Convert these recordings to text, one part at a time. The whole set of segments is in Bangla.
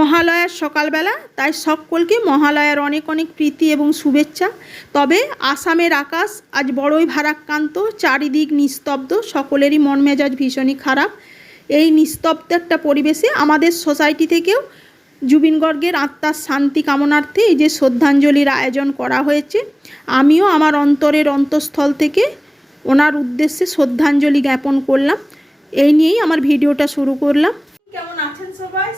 মহালয়ার সকালবেলা, তাই সকলকে মহালয়ার অনেক অনেক প্রীতি এবং শুভেচ্ছা। তবে আসামের আকাশ আজ বড়ই ভারাক্রান্ত, চারিদিক নিস্তব্ধ, সকলেরই মন মেজাজ ভীষণই খারাপ। এই নিস্তব্ধ একটা পরিবেশে আমাদের সোসাইটি থেকেও জুবিন গর্গের আত্মার শান্তি কামনার্থে এই যে শ্রদ্ধাঞ্জলির আয়োজন করা হয়েছে, আমিও আমার অন্তরের অন্তঃস্থল থেকে ওনার উদ্দেশ্যে শ্রদ্ধাঞ্জলি জ্ঞাপন করলাম। এই নিয়েই আমার ভিডিওটা শুরু করলাম। কেমন আছেন সবাই?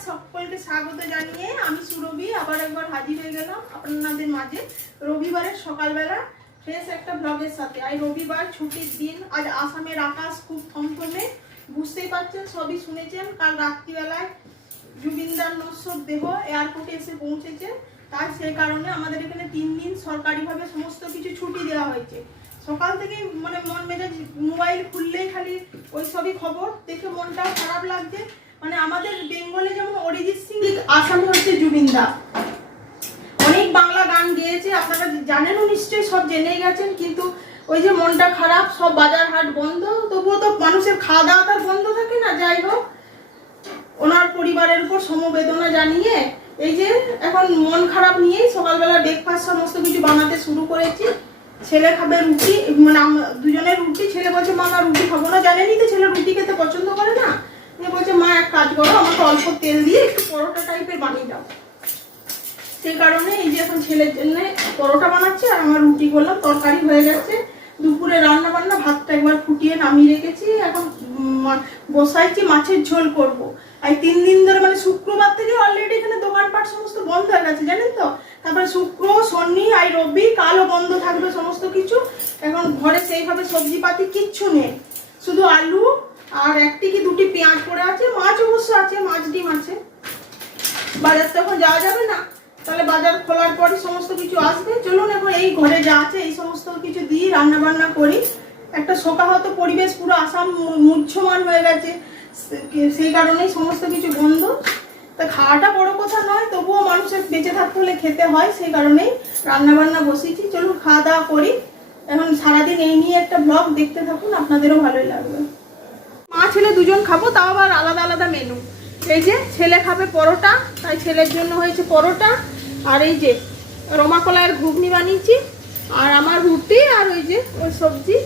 সকলকে স্বাগত জানিয়ে আমি সুরভি, আবার একবার হাজির হয়ে গেলাম আপনাদের মাঝে। রবিবারের সকালবেলা ফ্রেশ একটা ব্লগের সাথে। আর রবিবার, ছুটির দিন, আজ আসামের আকাশ খুব থমথমে। বুঝতেই পারছেন, সবই শুনেছেন, কাল রাত্রিবেলায় জুবিনদার নশ্বর দেহ এয়ারপোর্টে এসে পৌঁছেছে। তাই সেই কারণে আমাদের এখানে তিন দিন সরকারিভাবে সমস্ত কিছু ছুটি দেওয়া হয়েছে। সকাল থেকে মানে মন মেজাজ মোবাইল খুললেই খালি ওই সবই খবর। দেখে মনটাও খারাপ লাগছে। মানে আমাদের বেঙ্গলে যেমন অরিজিৎ সিং, আসামে হচ্ছে জুবিনদা অনেক বাংলা গান গেয়েছে, আপনারা জানেনও নিশ্চয়ই, সব জেনেই গেছেন, কিন্তু ওই যে মনটা খারাপ, সব বাজার হাট বন্ধ, তবুও তো মানুষের খাওয়া দাওয়া তার বন্ধ থাকে না, যাই হোক। ওনার পরিবারের উপর সমবেদনা জানিয়ে, এই যে এখন মন খারাপ নিয়েই সকালবেলা ব্রেকফাস্ট সমস্ত কিছু বানাতে শুরু করেছি। ছেলে খাবে রুটি মানে দুজনের রুটি, ছেলে বলছে, মা, আমার রুটি খাব না। জানেনই তো ছেলে রুটি খেতে পছন্দ করে না। নিয়ে বলছে, মা, এক কাজ করো, আমাকে অল্প তেল দিয়ে একটু পরোটা টাইপের বানিয়ে দাও। সেই কারণে এই যে এখন ছেলের জন্য পরোটা বানাচ্ছি, আর আমার রুটি করলাম তরকারি হয়ে গেছে। দুপুরে রান্না বান্না ভাতটা একবার ফুটিয়ে নামিয়ে রেখেছি। এখন বসাইছি, মাছের ঝোল করব। আর তিন দিন ধরে মানে শুক্রবার থেকে অলরেডি এখানে দোকানপাট সমস্ত বন্ধ হয়ে গেছে, জানেন তো? তারপরে শুক্র, শনি আর রবি, কালও বন্ধ থাকবে সমস্ত কিছু। এখন ঘরে সেইভাবে সবজি পাতি কিচ্ছু নেই। শুধু আলু আর একটি কি দুটি পেঁয়াজ পড়ে আছে, মাছ অবশ্য আছে, মাছ ডিম আছে। বাজার তো এখন যাওয়া যাবে না। তাহলে বাজার খোলার পরই সমস্ত কিছু আসবে। চলুন এখন এই ঘরে যা আছে, এই সমস্ত কিছু দিয়ে রান্না বান্না করি। একটা শোকাহত পরিবেশ, পুরো আসাম মু- মূর্ছমান হয়ে গেছে। সেই কারণেই সমস্ত কিছু বন্ধ। তা খাওয়াটা বড় কথা নয়, তবুও মানুষের বেঁচে থাকতে হলে খেতে হয়, সেই কারণেই রান্না বান্না বসিয়েছি চলুন খাওয়া দাওয়া করি। এখন সারাদিন এই নিয়ে একটা ব্লগ দেখতে থাকুন, আপনাদেরও ভালোই লাগবে। মা ছেলে দুজন খাব, তাও আবার আলাদা আলাদা মেনু এই যে ছেলে খাবে পরোটা, তাই ছেলের জন্য হয়েছে পরোটা। আর এই যে রমা কলাইয়ের ঘুগনি বানিয়েছি, আর আমার রুটি আর ওই যে ওই সবজি।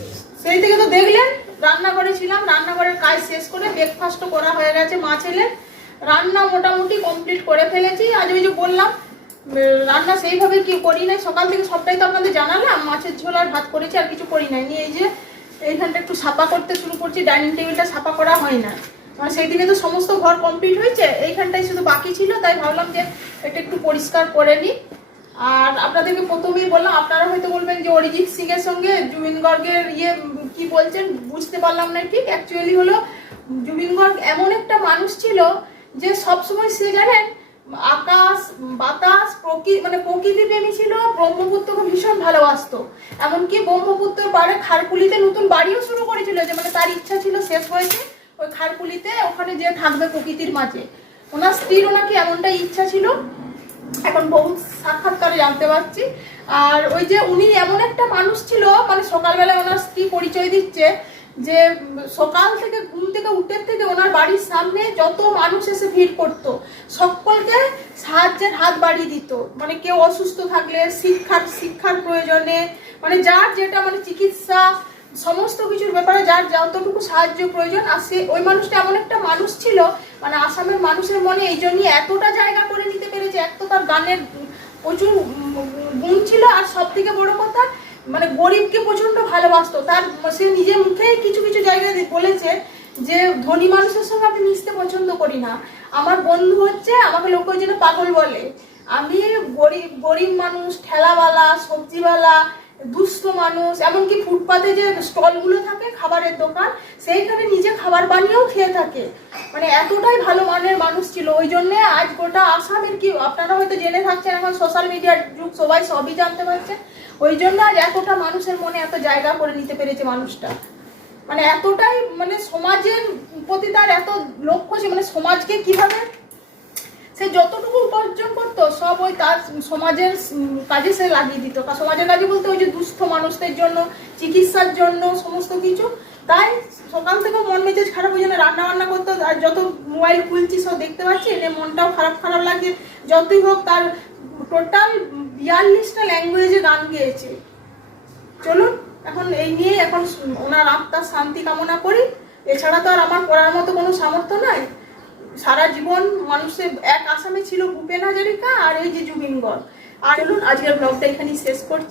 সেই থেকে তো দেখলেন, রান্নাঘরে ছিলাম, রান্নাঘরের কাজ শেষ করে ব্রেকফাস্টও করা হয়ে গেছে মা ছেলে। রান্না মোটামুটি কমপ্লিট করে ফেলেছি। আজ ওই যে বললাম রান্না সেইভাবে কি করি নাই, সকাল থেকে সবটাই তো আপনাদের জানালাম, মাছের ঝোল আর ভাত করেছি, আর কিছু করি নাই। নিয়ে এই যে এইখানটা একটু সাফা করতে শুরু করছি, ডাইনিং টেবিলটা সাফা করা হয় না। মানে সেই দিনে তো সমস্ত ঘর কমপ্লিট হয়েছে এইখানটাই শুধু বাকি ছিল, তাই ভাবলাম যে এটা একটু পরিষ্কার করে নিই। আর আপনাদেরকে প্রথমেই বললাম, আপনারা হয়তো বলবেন যে অরিজিৎ সিং এর সঙ্গে জুবিন গর্গের ইয়ে কি বলছেন, বুঝতে পারলাম না ঠিক। অ্যাকচুয়ালি হলো, জুবিন গর্গ এমন একটা মানুষ ছিল যে সবসময় সে জানেন আকাশ, বাতাস প্রকৃতি মানে প্রকৃতি প্রেমী ছিল, ব্রহ্মপুত্রকে ভীষণ ভালোবাসতো। এমনকি ব্রহ্মপুত্র পাড়ে খারকুলিতে নতুন বাড়িও শুরু করেছিল, যে মানে তার ইচ্ছা ছিল শেষ হয়েছে, ওই খারকুলিতে ওখানে যে থাকবে প্রকৃতির মাঝে। ওনার স্ত্রীর ওনাকে এমনটা ইচ্ছা ছিল। এখন বহু সাক্ষাৎকারে জানতে পারছি। আর ওই যে উনি এমন একটা মানুষ ছিল মানে সকালবেলা ওনার স্ত্রী পরিচয় দিচ্ছে যে সকাল থেকে ঘুম থেকে উঠে থেকে ওনার বাড়ির সামনে যত মানুষ এসে ভিড় করতো, সকলকে সাহায্যের হাত বাড়িয়ে দিত। মানে কেউ অসুস্থ থাকলে, শিক্ষার শিক্ষার প্রয়োজনে মানে যার যেটা মানে চিকিৎসা, সমস্ত কিছুর ব্যাপারে যার যতটুকু সাহায্য প্রয়োজন, আর সে, ওই মানুষটা এমন একটা মানুষ ছিল মানে আসামের মানুষের মনে এই জন্যই এতটা জায়গা করে নিতে পেরেছে, এক তো তার গানের প্রচুর গুণ ছিল, আর সব থেকে বড় কথা মানে গরিবকে প্রচণ্ড ভালোবাসতো। তার সে নিজের মুখে কিছু কিছু জায়গায় বলেছে যে, ধনী মানুষের সঙ্গে আমি মিশতে পছন্দ করি না। আমার বন্ধু হচ্ছে, আমাকে লোক জন্য পাগল বলে। আমি গরিব গরিব মানুষ, ঠেলাওয়ালা, সবজিওয়ালা, দুস্থ মানুষ, এমনকি ফুটপাতে যে স্টলগুলো থাকে, খাবারের দোকান, সেইখানে নিজে খাবার বানিয়েও খেয়ে থাকে। মানে এতটাই ভালো মানের মানুষ ছিল। ওই জন্য আজ গোটা আসামের কি, আপনারা হয়তো জেনে থাকছেন, এখন সোশ্যাল মিডিয়ার যুগ, সবাই সবই জানতে পারছে ওই জন্য আজ এতটা মানুষের মনে এত জায়গা করে নিতে পেরেছে মানুষটা। মানে এতটাই মানে সমাজের প্রতি তার এত লক্ষ্য ছিল মানে সমাজকে কীভাবে সে যতটুকু উপার্জন করতো, সব ওই তার সমাজের কাজে সে লাগিয়ে দিত। সমাজের কাজে বলতে ওই যে দুস্থ মানুষদের জন্য, চিকিৎসার জন্য, সমস্ত কিছু, তাই সকাল থেকে মন মেজাজ খারাপ ওই জন্য রান্না বান্না করতো, আর যত মোবাইল খুলছি সব দেখতে পাচ্ছি, এনে মনটাও খারাপ খারাপ লাগছে যতই হোক তার টোটাল বিয়াল্লিশটা ল্যাঙ্গুয়েজে গান গেয়েছে। চলুন, এখন এই নিয়ে এখন ওনার আত্মার শান্তি কামনা করি। এছাড়া তো আর আমার করার মতো কোনো সামর্থ্য নাই। সারা জীবন মানুষের, এক আসামে ছিল ভূপেন হাজারিকা আর এই যে জুবিনগর আর চলুন, আজকের ব্লগটা এখানেই শেষ করছি।